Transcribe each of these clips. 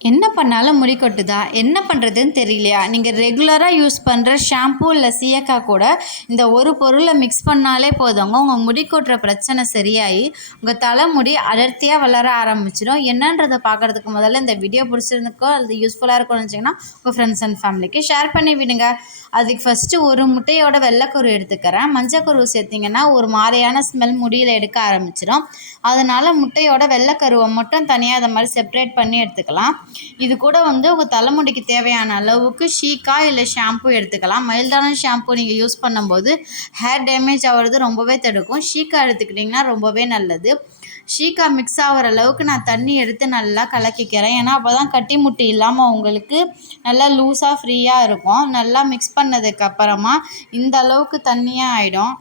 என்ன பண்ணாலும் முடி கொட்டுதா? என்ன பண்ணுறதுன்னு தெரியலையா? நீங்கள் ரெகுலராக யூஸ் பண்ணுற ஷாம்பு இல்லை சீயக்காய் கூட இந்த ஒரு பொருளை மிக்ஸ் பண்ணாலே போதுங்க. உங்கள் முடி கொட்டுற பிரச்சனை சரியாகி உங்கள் தலைமுடி அடர்த்தியாக வளர ஆரம்பிச்சிடும். என்னன்றதை பார்க்குறதுக்கு முதல்ல இந்த வீடியோ பிடிச்சிருந்துக்கோ அது யூஸ்ஃபுல்லாக இருக்கும்னு வச்சிங்கன்னா உங்கள் ஃப்ரெண்ட்ஸ் அண்ட் ஃபேமிலிக்கு ஷேர் பண்ணி விடுங்க. அதுக்கு ஃபஸ்ட்டு ஒரு முட்டையோட வெள்ளைக்குரு எடுத்துக்கிறேன். மஞ்சக்கரு சேர்த்திங்கன்னா ஒரு மாதிரியான ஸ்மெல் முடியில் எடுக்க ஆரம்பிச்சிடும். அதனால் முட்டையோட வெள்ளைக்கருவை மட்டும் தனியாக அதை மாதிரி செப்ரேட் பண்ணி எடுத்துக்கலாம். இது கூட வந்து உங்கள் தலைமுடிக்கு தேவையான அளவுக்கு ஷீக்கா இல்லை ஷாம்பு எடுத்துக்கலாம். மைல்டான ஷாம்பு நீங்கள் யூஸ் பண்ணும்போது ஹேர் டேமேஜ் ஆகிறது ரொம்பவே தடுக்கும். ஷீக்கா எடுத்துக்கிட்டிங்கன்னா ரொம்பவே நல்லது. ஷீக்கா மிக்ஸ் ஆகிற அளவுக்கு நான் தண்ணி எடுத்து நல்லா கலக்கிக்கிறேன். ஏன்னா அப்போ தான் கட்டி முட்டி இல்லாமல் உங்களுக்கு நல்லா லூஸாக ஃப்ரீயாக இருக்கும். நல்லா மிக்ஸ் பண்ணதுக்கப்புறமா இந்த அளவுக்கு தண்ணியாக ஆகிடும்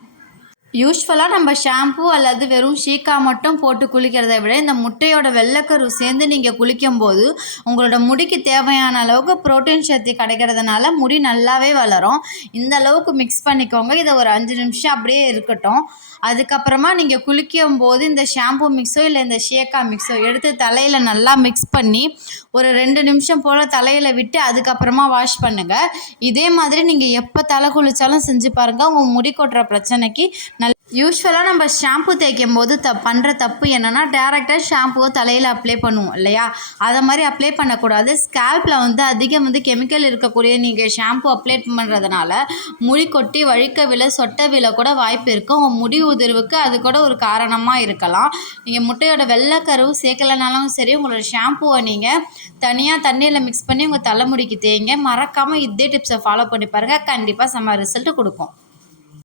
யூஸ்வலாக நம்ம ஷாம்பு அல்லது வெறும் ஷீக்கா மட்டும் போட்டு குளிக்கிறதை விட இந்த முட்டையோட வெள்ளைக்கரு சேர்ந்து நீங்கள் குளிக்கும்போது உங்களோட முடிக்கு தேவையான அளவுக்கு ப்ரோட்டீன் சக்தி கிடைக்கிறதுனால முடி நல்லாவே வளரும். இந்த அளவுக்கு மிக்ஸ் பண்ணிக்கோங்க. இதை ஒரு அஞ்சு நிமிஷம் அப்படியே இருக்கட்டும். அதுக்கப்புறமா நீங்கள் குளிக்கும் போது இந்த ஷாம்பு மிக்ஸோ இல்லை இந்த ஷேக்கா மிக்ஸோ எடுத்து தலையில் நல்லா மிக்ஸ் பண்ணி ஒரு ரெண்டு நிமிஷம் போல் தலையில் விட்டு அதுக்கப்புறமா வாஷ் பண்ணுங்கள் இதே மாதிரி நீங்கள் எப்போ தலை குளித்தாலும் செஞ்சு பாருங்கள் உங்கள் முடி கொட்டுற பிரச்சனைக்கு யூஸ்வலாக நம்ம ஷாம்பு தேய்க்கும் போது த பண்ணுற தப்பு என்னென்னா டேரெக்டாக ஷாம்புவை தலையில் அப்ளை பண்ணுவோம் இல்லையா? அதை மாதிரி அப்ளை பண்ணக்கூடாது. ஸ்கேல்பில் வந்து அதிகம் வந்து கெமிக்கல் இருக்கக்கூடிய நீங்கள் ஷாம்பு அப்ளை பண்ணுறதுனால முடி கொட்டி வழுக்க விழ சொட்ட விழ கூட வாய்ப்பு இருக்கும். உங்கள் முடி உதிர்வுக்கு அது கூட ஒரு காரணமாக இருக்கலாம். நீங்கள் முட்டையோட வெள்ளைக்கருவு சேர்க்கலைனாலும் சரி உங்களோட ஷாம்புவை நீங்கள் தனியாக தண்ணியில் மிக்ஸ் பண்ணி உங்கள் தலைமுடிக்கு தேய்ங்க. மறக்காமல் இதே டிப்ஸை ஃபாலோ பண்ணி பாருங்கள் கண்டிப்பாக செம்ம ரிசல்ட் கொடுக்கும்.